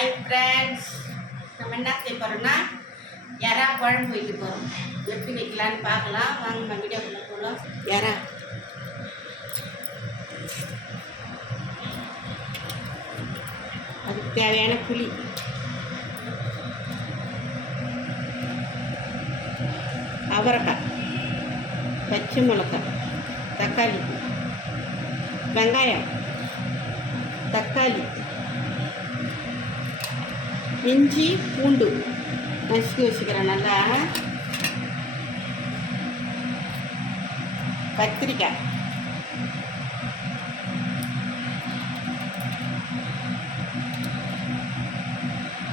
Hi friends, நம்ம என்ன செய்ய போகிறோம்னா எறா குழம்பு வைக்க போகிறோம். எப்படி வைக்கலான்னு பார்க்கலாம் வாங்க. நம்ம வீடியோக்குள்ளே போகலாம். எறா அதுக்கு தேவையான புளி, அவரைக்காய், பச்சை மிளகாய், தக்காளி, வெங்காயம், தக்காளி, இஞ்சி, பூண்டு நசுக்கி வச்சுக்கிறேன். நல்லா கத்திரிக்காய்,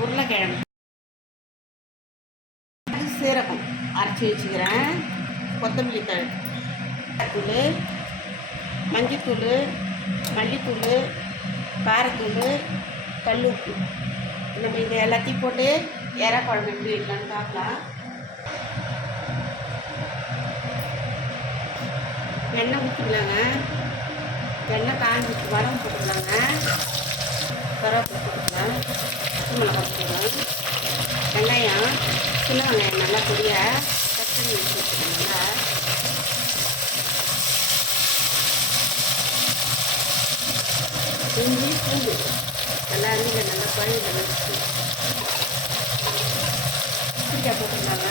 உருளைக்கிழங்கு, சீரகம் அரைச்சி வச்சுக்கிறேன். கொத்தமல்லி தழை, தூள், மஞ்சத்தூள், மல்லித்தூள், காரத்தூள், கல் உப்பு. நம்ம இது எல்லாத்தையும் போட்டு எறா குழம்பு எப்படி வைக்கலான்னு பார்க்கலாம். எண்ணெய் ஊற்றிக்கலாங்க. எண்ணெய் காஞ்சிச்சு வடம் போட்டுக்கலாங்க. கருவேப்பிலை போட்டுக்கலாம். பச்சை மிளகாய் போட்டுக்கலாம். வெங்காயம், சின்ன வெங்காயம் நல்லா பொடிய கட் பண்ணி வச்சுக்கலாம். இஞ்சி, பூண்டு நல்லா அருமையில் நல்லா குழந்தைல வச்சு கத்திரிக்காய் போட்டுக்கலாங்க.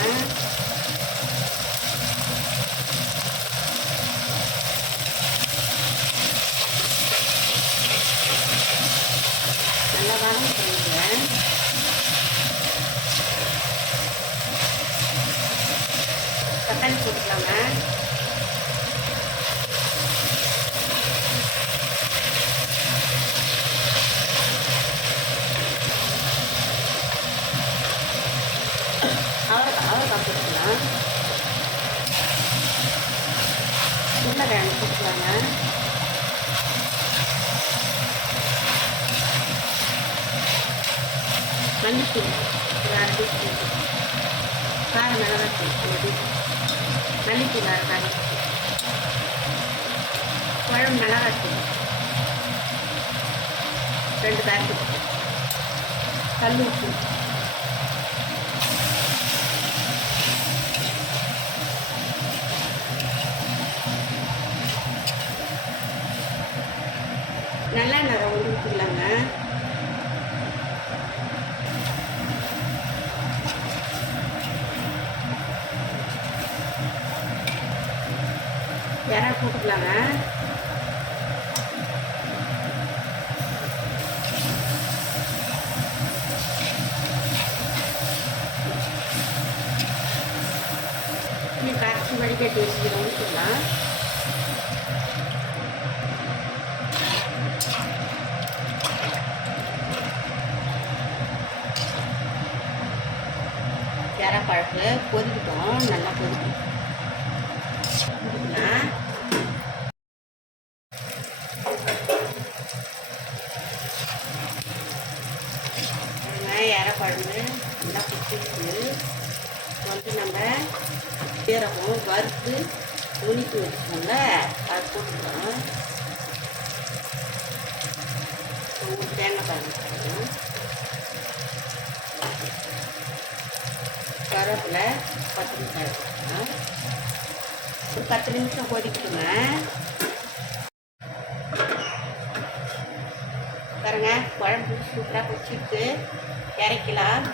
நல்லா வதங்க பண்ணிக்கிறேன். தக்காளி போட்டுக்கலாங்க. அவரைக்காய் போட்டுக்கலாம். உருளைக்கிழங்கு போட்டுக்கலாங்க. மல்லித்தூள் ஒரு அரை டீஸ்பூன், கார மிளகாத்தூள் ஒரு டீஸ்பூன், மல்லித்தூள் அரை டீஸ்பூன், குழம்பு மிளகாத்தூள் 2 பேக்கெட், கல் உப்பு, நல்லெண்ணெய் வந்து ஊற்றிக்கலாங்க. எறா போட்டுக்கலாங்க. கரைச்சி வடிகட்டி வச்சுக்கிறோம் ஊற்றிக்கலாம். எறா பழப்பு கொதிக்கிட்டோம். நல்லா கொதிக்கும். எறா குழம்பு நல்லா குடிச்சிட்டு வந்து நம்ம சீரகம் வறுத்து உணித்து வச்சுக்கோங்க. அது போட்டுக்கலாம். தேங்காய் பால் வச்சுக்கணும். கருவேப்பிலை, கொத்தமல்லி போட்டுக்கலாம். ஒரு 10 நிமிஷம் கொதிக்கட்டுங்க. பாருங்க குழம்பு சூப்பராக குடிச்சிட்டு இறக்கலாம்.